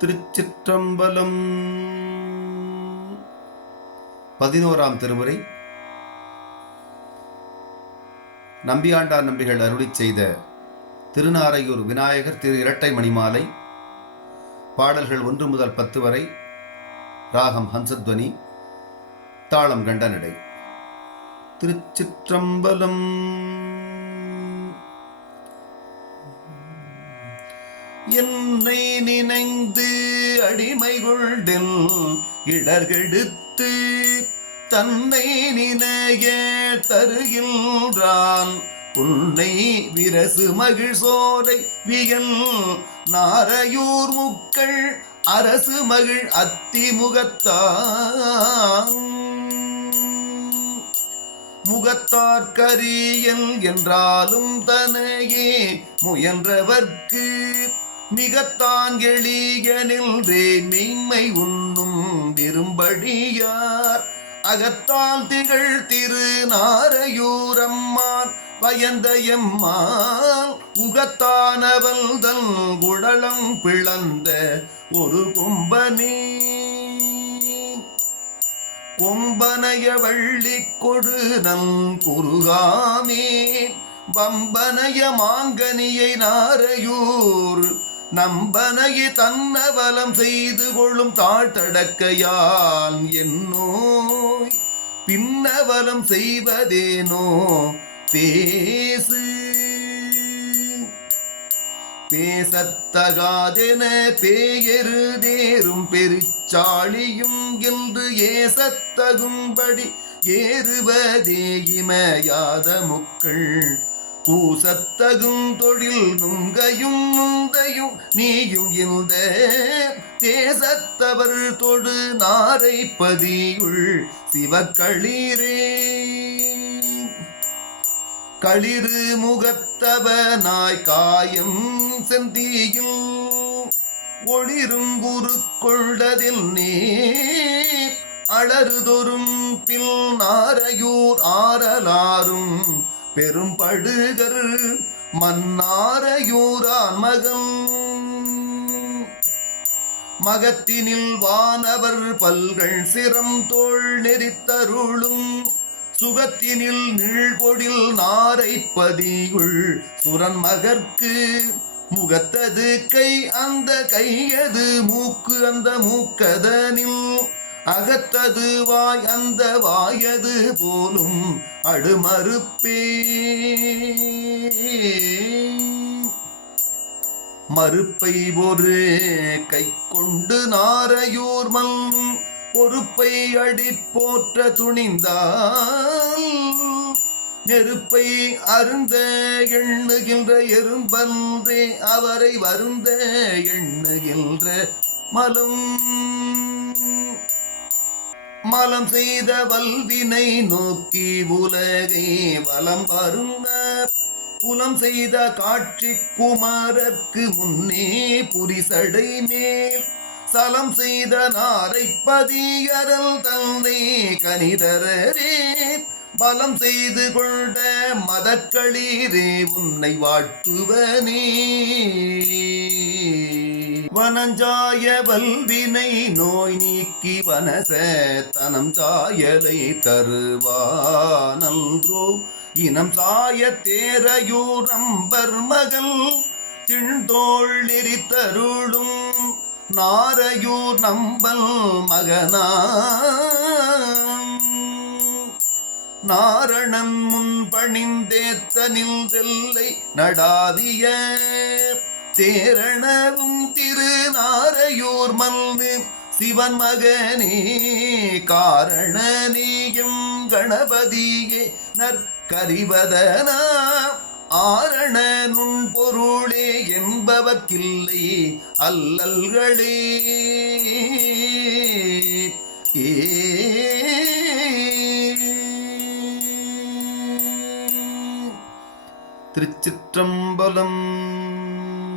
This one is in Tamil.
திருச்சிற்றம்பலம். 11ஆம் திருமுறை. நம்பியாண்டார் நம்பிகள் அருளிச் செய்த திருநாரையூர் விநாயகர் திரு இரட்டை மணிமாலை. பாடல்கள் 1 முதல் 10 வரை. ராகம் ஹம்சத்வனி, தாளம் கண்டனடை. திருச்சிற்றம்பலம். என்னை நினைந்து அடிமை கொள்டில் இடர்கெடுத்து தன்னை நினைய தருகின்றான் உன்னை விரசு மகிழ் சோலை வியல் நாரையூர் முக்கள் அரசு மகிழ் அத்திமுகத்தான் முகத்தார்கரியல் என்றாலும் தனையே முயன்றவர்க்கு மிகத்தான் எளிய நின்றே மெய்மை உண்ணும் விரும்படியார் அகத்தால் திகழ் திரு நாரையூரம்மான் பயந்த எம்மான் உகத்தானவள் தன் குடலம் பிளந்த ஒரு கொம்பனே கொம்பனைய வள்ளி கொடு நம் குருகாமே வம்பனைய மாங்கனியை நாரையூர் நம்பனைய தன்னவலம் செய்து கொள்ளும் தாழ்த்தடக்கையான் என்னோய் பின்னவலம் செய்வதேனோ பேசு பேசத்தகாதென பேயெருதேரும் பெருச்சாளியும் என்று ஏசத்தகும்படி ஏறுவதே இமையாத முக்கள் கூசத்தகும் தொழில் நுங்கையும் நுந்தையும் நீயும் இந்த தேசத்தவர் தொடு நாரைப்பதியுள் சிவக்களீரே களிறு முகத்தவனாய் காயம் செந்தியில் ஒளிரும் குரு கொண்டதில் நீ அலறுதொரும் பில் நாரையூர் ஆரலாரும் பெரும்படுகர் மன்னாரையூரான் மகன் மகத்தினில் வானவர் பல்கள் சிரம் தோள் நெறித்தருளும் சுகத்தினில் நீழ்கொடில் நாரைப்பதியுள் சுரன் மகற்கு முகத்தது கை அந்த கையது மூக்கு அந்த மூக்கதனில் அகத்தது வாய் அந்த வாயது போலும் அடுமறுப்பே மறுப்பை ஒரு கை கொண்டு நாரையூர் மல்லும் பொறுப்பை அடி போற்ற துணிந்தால் நெருப்பை அருந்த எண்ணுகின்ற எறும்பன்றே அவரை வருந்த எண்ணுகின்ற மலம் மலம் செய்த வல்வினை நோக்கி உலகை வலம் வருந்த புலம் செய்த காட்சி குமாரர்க்கு முன்னே புரிசடை மேல் சலம் செய்த நாரைப்பதியரல் தந்தை கனிதரரே பலம் செய்து கொண்ட மதக்களீரே உன்னை வாழ்த்துவனே வனஞ்சாய வல்வினை நோய் நீக்கி வனச தனம் சாயலை தருவானன்றோ இனம் சாய தேரையூர் நம்பர் மகள் திண்தோள் நெறித்தருளும் நாரையூர் நம்பல் மகனா நாரணன் முன் பணிந்தேத்தனில் வெல்லை நடாவிய தேரணரும் திரு நாரையூர் மல்னு சிவன் மகனே காரணநீயம் கணபதியே நற்கரிவதனா ஆரண நுண் பொருளே என்பவர்க்கில்லை அல்லல்களே திருச்சிற்றம்பலம்.